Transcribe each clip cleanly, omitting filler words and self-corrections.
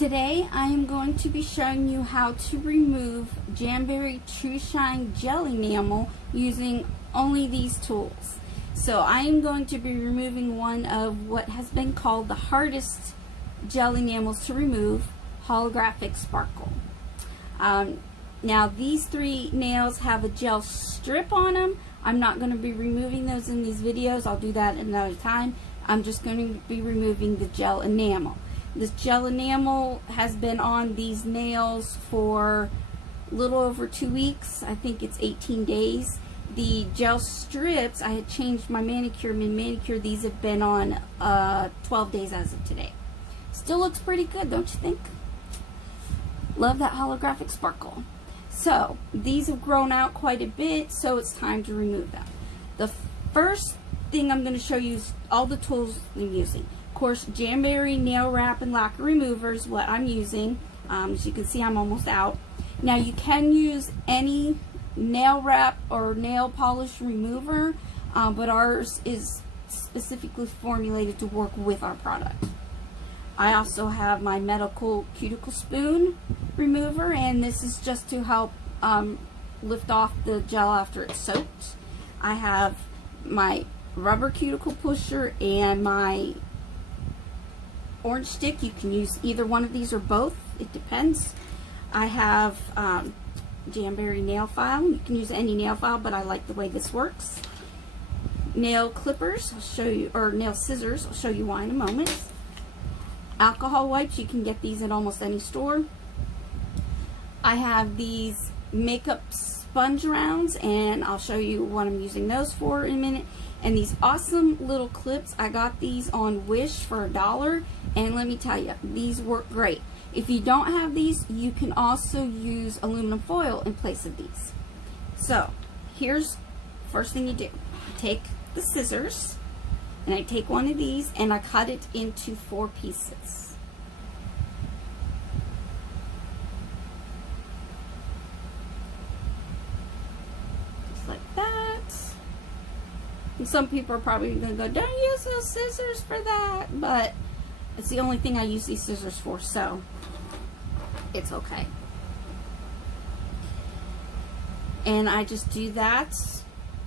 Today I am going to be showing you how to remove Jamberry TruShine gel enamel using only these tools. So I am going to be removing one of what has been called the hardest gel enamels to remove, holographic sparkle. Now these three nails have a gel strip on them. I'm not going to be removing those in these videos. I'll do that another time. I'm just going to be removing the gel enamel. This gel enamel has been on these nails for a little over 2 weeks. I think it's 18 days. The gel strips, I had changed my manicure, mid-manicure. These have been on 12 days as of today. Still looks pretty good, don't you think? Love that holographic sparkle. So, these have grown out quite a bit, so it's time to remove them. The first thing I'm going to show you is all the tools I'm using. Of course, Jamberry nail wrap and lacquer remover is what I'm using. As you can see, I'm almost out. Now, you can use any nail wrap or nail polish remover, but ours is specifically formulated to work with our product. I also have my medical cuticle spoon remover, and this is just to help lift off the gel after it's soaked. I have my rubber cuticle pusher and my orange stick. You can use either one of these or both, it depends. I have Jamberry nail file. You can use any nail file, but I like the way this works. Nail clippers, I'll show you, or nail scissors, I'll show you why in a moment. Alcohol wipes, you can get these at almost any store. I have these makeup sponge rounds, and I'll show you what I'm using those for in a minute. And these awesome little clips, I got these on Wish for $1, and let me tell you, these work great. If you don't have these, you can also use aluminum foil in place of these. So, here's first thing you do. You take the scissors, and I take one of these, and I cut it into 4 pieces. Just like that. And some people are probably going to go, don't use those scissors for that, but it's the only thing I use these scissors for, so it's okay. And I just do that.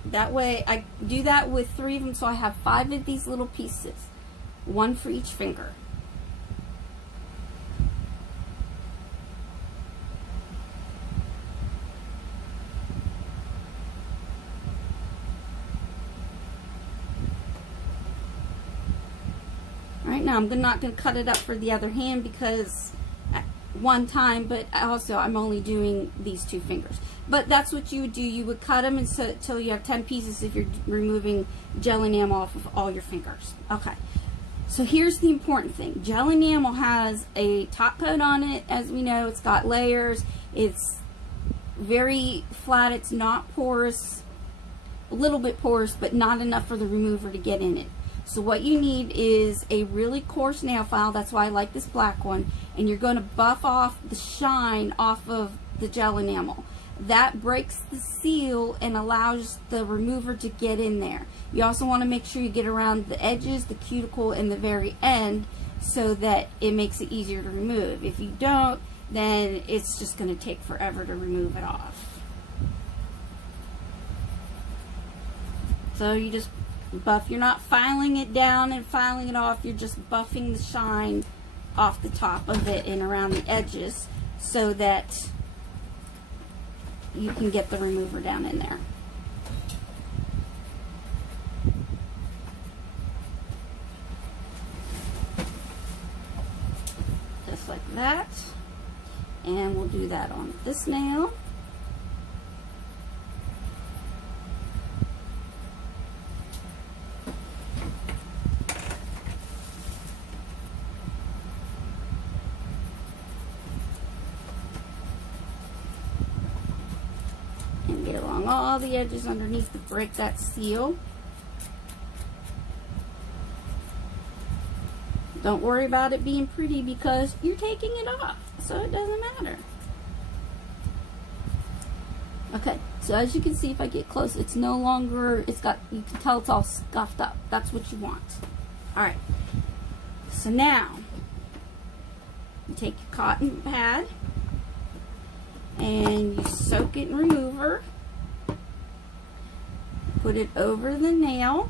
That way, I do that with 3 of them, so I have 5 of these little pieces, 1 for each finger. Alright, now I'm not going to cut it up for the other hand because at one time, but also I'm only doing these 2 fingers. But that's what you would do. You would cut them until you have 10 pieces if you're removing gel enamel off of all your fingers. Okay, so here's the important thing. Gel enamel has a top coat on it. As we know, it's got layers. It's very flat. It's not porous. A little bit porous, but not enough for the remover to get in it. So what you need is a really coarse nail file. That's why I like this black one. And you're going to buff off the shine off of the gel enamel. That breaks the seal and allows the remover to get in there. You also want to make sure you get around the edges, the cuticle, and the very end so that it makes it easier to remove. If you don't, then it's just going to take forever to remove it off. So you just buff. You're not filing it down and filing it off. You're just buffing the shine off the top of it and around the edges so that you can get the remover down in there. Just like that. And we'll do that on this nail. And get along all the edges underneath to break that seal. Don't worry about it being pretty because you're taking it off, so it doesn't matter. Okay, so as you can see, if I get close, it's no longer, it's got, you can tell it's all scuffed up. That's what you want. Alright, so now You take your cotton pad and you soak it in remover. Put it over the nail.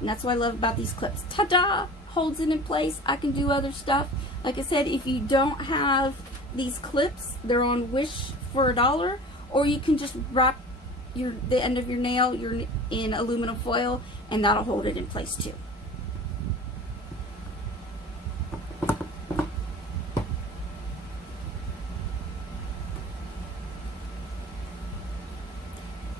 And that's what I love about these clips. Ta-da! Holds it in place. I can do other stuff. Like I said, if you don't have these clips, they're on Wish for $1, or you can just wrap the end of your nail in aluminum foil, and that'll hold it in place too.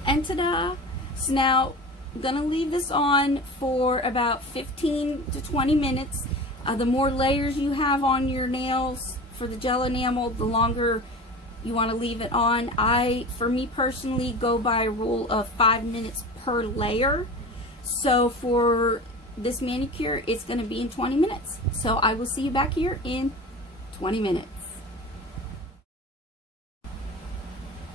And ta-da! So now I'm gonna leave this on for about 15 to 20 minutes. The more layers you have on your nails for the gel enamel, the longer you want to leave it on. For me personally, go by a rule of 5 minutes per layer. So for this manicure, it's going to be in 20 minutes. So I will see you back here in 20 minutes.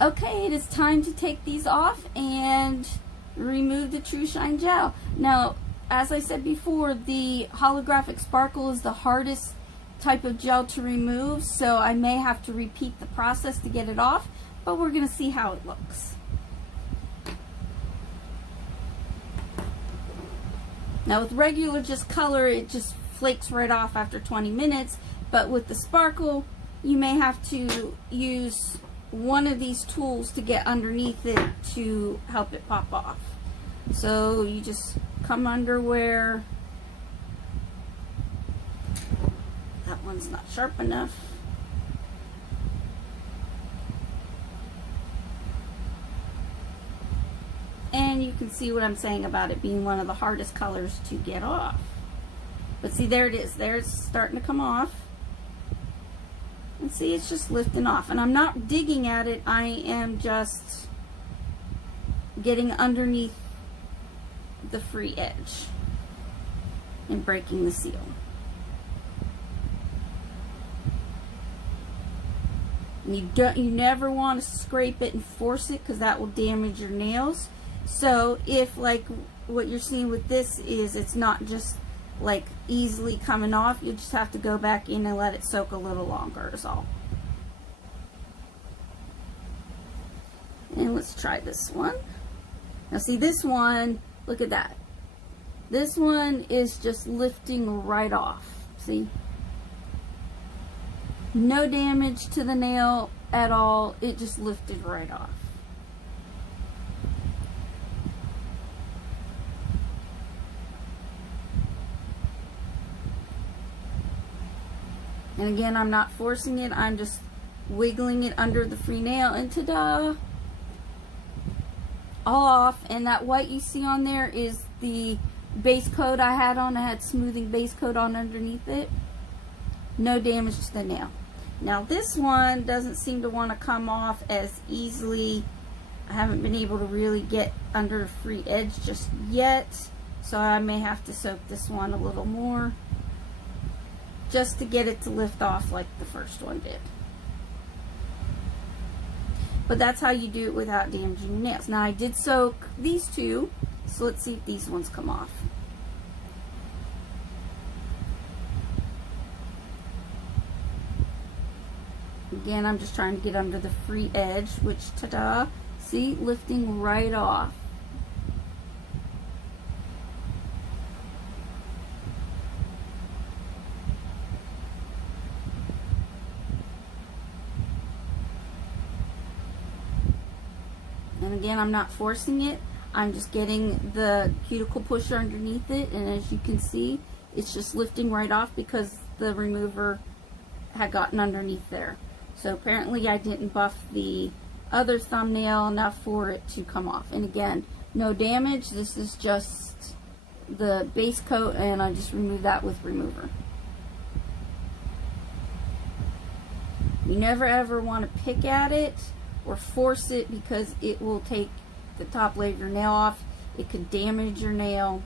Okay, it is time to take these off and remove the TruShine gel. Now, as I said before, the holographic sparkle is the hardest type of gel to remove, so I may have to repeat the process to get it off, but we're going to see how it looks. Now with regular just color, it just flakes right off after 20 minutes, but with the sparkle, you may have to use one of these tools to get underneath it to help it pop off. So you just come under where that one's not sharp enough. And you can see what I'm saying about it being one of the hardest colors to get off. But see, there it is. There it's starting to come off. And see, it's just lifting off. And I'm not digging at it. I am just getting underneath the free edge and breaking the seal. You never want to scrape it and force it, because that will damage your nails. So if, like what you're seeing with this, is it's not just like easily coming off, you just have to go back in and let it soak a little longer is all. And let's try this one. Now see, this one, look at that. This one is just lifting right off. See? No damage to the nail at all. It just lifted right off. And again, I'm not forcing it. I'm just wiggling it under the free nail, and ta-da! All off. And that white you see on there is the base coat I had on. I had smoothing base coat on underneath it. No damage to the nail. Now this one doesn't seem to want to come off as easily. I haven't been able to really get under a free edge just yet, so I may have to soak this one a little more just to get it to lift off like the first one did. But that's how you do it without damaging your nails. Now I did soak these two, so let's see if these ones come off. Again, I'm just trying to get under the free edge, which, ta-da, see, lifting right off. And again, I'm not forcing it. I'm just getting the cuticle pusher underneath it, and as you can see, it's just lifting right off because the remover had gotten underneath there. So apparently I didn't buff the other thumbnail enough for it to come off. And again, no damage. This is just the base coat, and I just removed that with remover. You never ever want to pick at it or force it, because it will take the top layer of your nail off. It could damage your nail.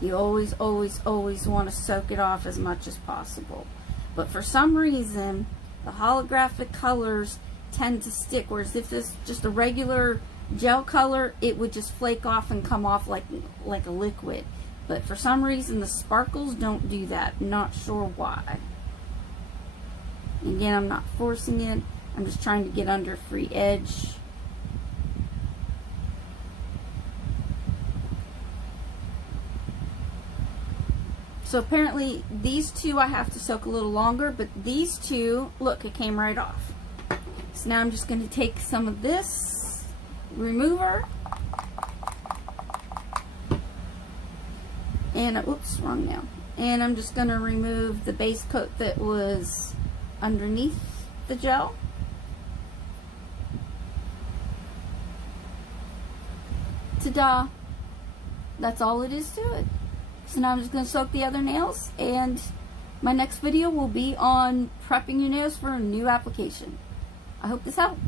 You always, always, always want to soak it off as much as possible. But for some reason, the holographic colors tend to stick, whereas if it's just a regular gel color, it would just flake off and come off like a liquid. But for some reason the sparkles don't do that. Not sure why. Again, I'm not forcing it. I'm just trying to get under free edge. So apparently these two I have to soak a little longer, but these two, look, it came right off. So now I'm just going to take some of this remover and, oops, wrong nail. And I'm just going to remove the base coat that was underneath the gel. Ta-da! That's all it is to it. So now I'm just going to soak the other nails, and my next video will be on prepping your nails for a new application. I hope this helped.